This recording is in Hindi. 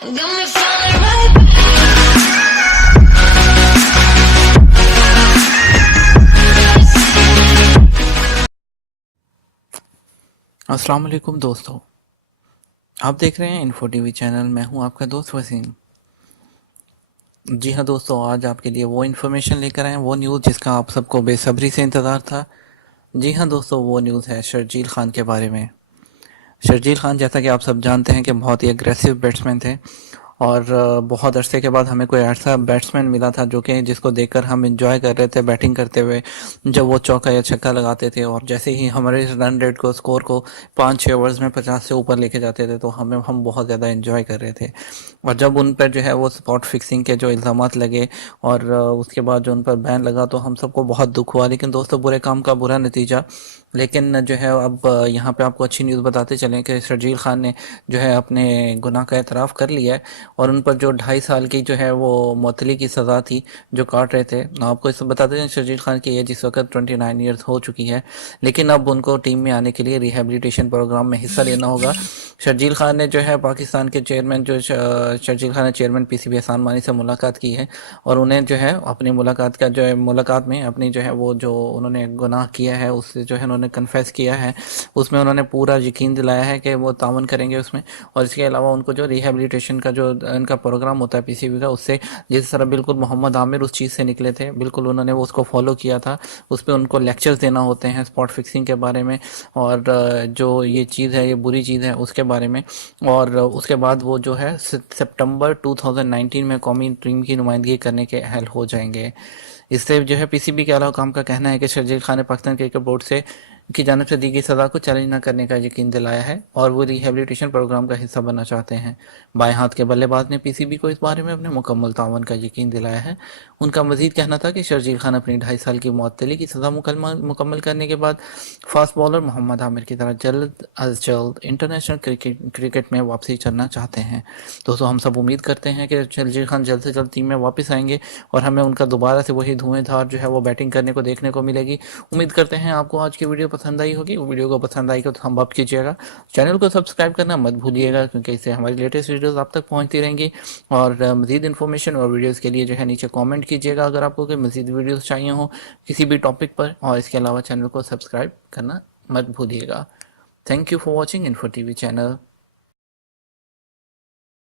Got me falling right back. अस्सलाम वालेकुम दोस्तों, आप देख रहे हैं इन्फो टीवी चैनल। मैं हूं आपका दोस्त वसीम। जी हाँ दोस्तों, आज आपके लिए वो इन्फॉर्मेशन लेकर आए हैं, वो न्यूज़ जिसका आप सबको बेसब्री से इंतज़ार था। जी हाँ दोस्तों, वो न्यूज़ है शर्जील खान के बारे में। शर्जील खान, जैसा कि आप सब जानते हैं कि बहुत ही एग्रेसिव बैट्समैन थे और बहुत अरसे के बाद हमें कोई ऐसा बैट्समैन मिला था जो कि जिसको देखकर हम इंजॉय कर रहे थे बैटिंग करते हुए। जब वो चौका या छक्का लगाते थे और जैसे ही हमारे रन रेट को, स्कोर को 5-6 ओवर्स में 50 से ऊपर लेके जाते थे, तो हम बहुत ज़्यादा इंजॉय कर रहे थे। और जब उन पर जो है वो स्पॉट फिक्सिंग के जो इल्ज़ामात लगे और उसके बाद जो उन पर बैन लगा, तो हम सबको बहुत दुख हुआ। लेकिन दोस्तों, बुरे काम का बुरा नतीजा। लेकिन जो है अब यहाँ पे आपको अच्छी न्यूज़ बताते चलें कि शर्जील खान ने जो है अपने गुनाह का एतराफ़ कर लिया है और उन पर जो 2.5 साल की जो है वो मौतली की सज़ा थी जो काट रहे थे। आपको इस बताते हैं शर्जील खान की एज इस वक्त 29 ईयर्स हो चुकी है, लेकिन अब उनको टीम में आने के लिए रिहेबिलिटेशन प्रोग्राम में हिस्सा लेना होगा। शर्जील खान ने जो है पाकिस्तान के चेयरमैन शर्जील खान ने चेयरमैन पीसीबी एहसान मानी से मुलाकात की है और उन्हें जो है अपनी मुलाकात में अपनी जो है वो जो उन्होंने गुनाह किया है उससे जो है उन्होंने कन्फेस किया है, उसमें उन्होंने पूरा यकीन दिलाया है कि वो तावन करेंगे उसमें। और इसके अलावा उनको जो रिहेबिलिटेशन का जो इनका प्रोग्राम होता है पीसीबी का, उससे जिस तरह बिल्कुल मोहम्मद आमिर उस चीज़ से निकले थे, बिल्कुल उन्होंने वो उसको फॉलो किया था। उस पर उनको लेक्चर्स देना होते हैं स्पॉट फिक्सिंग के बारे में और जो ये चीज़ है, ये बुरी चीज़ है उसके बारे में। और उसके बाद वो जो है सितंबर 2019 में कौमी टीम की नुमाइंदगी करने के अहल हो जाएंगे। इससे जो है पीसीबी के अलावा काम का कहना है कि शर्जील खान ने पाकिस्तान क्रिकेट बोर्ड से की जानिब से दी गई सज़ा को चैलेंज न करने का यकीन दिलाया है और वो रिहेबिलिटेशन प्रोग्राम का हिस्सा बनना चाहते हैं। बाएं हाथ के बल्लेबाज ने पीसीबी को इस बारे में अपने मुकम्मल तावन का यकीन दिलाया है। उनका मजीद कहना था कि शर्जील खान अपनी 2.5 साल की मुअत्तली की सज़ा मुकम्मल करने के बाद फास्ट बॉलर मोहम्मद आमिर की तरह जल्द अज जल्द इंटरनेशनल क्रिकेट में वापसी करना चाहते हैं। दोस्तों, हम सब उम्मीद करते हैं कि शर्जील खान जल्द से जल्द टीम में वापस आएंगे और हमें उनका दोबारा से वही धुएंधार जो है वो बैटिंग करने को देखने को मिलेगी। उम्मीद करते हैं आपको आज की वीडियो पसंद आई होगी। वीडियो को पसंद आई तो थंब अप कीजिएगा, चैनल को सब्सक्राइब करना मत भूलिएगा क्योंकि इससे हमारी लेटेस्ट वीडियोस आप तक पहुंचती रहेंगी। और मज़ीद इन्फॉर्मेशन और वीडियोस के लिए जो है नीचे कमेंट कीजिएगा अगर आपको कोई मज़ीद वीडियोस चाहिए हो किसी भी टॉपिक पर। और इसके अलावा चैनल को सब्सक्राइब करना मत भूलिएगा। Thank you for watching info TV channel.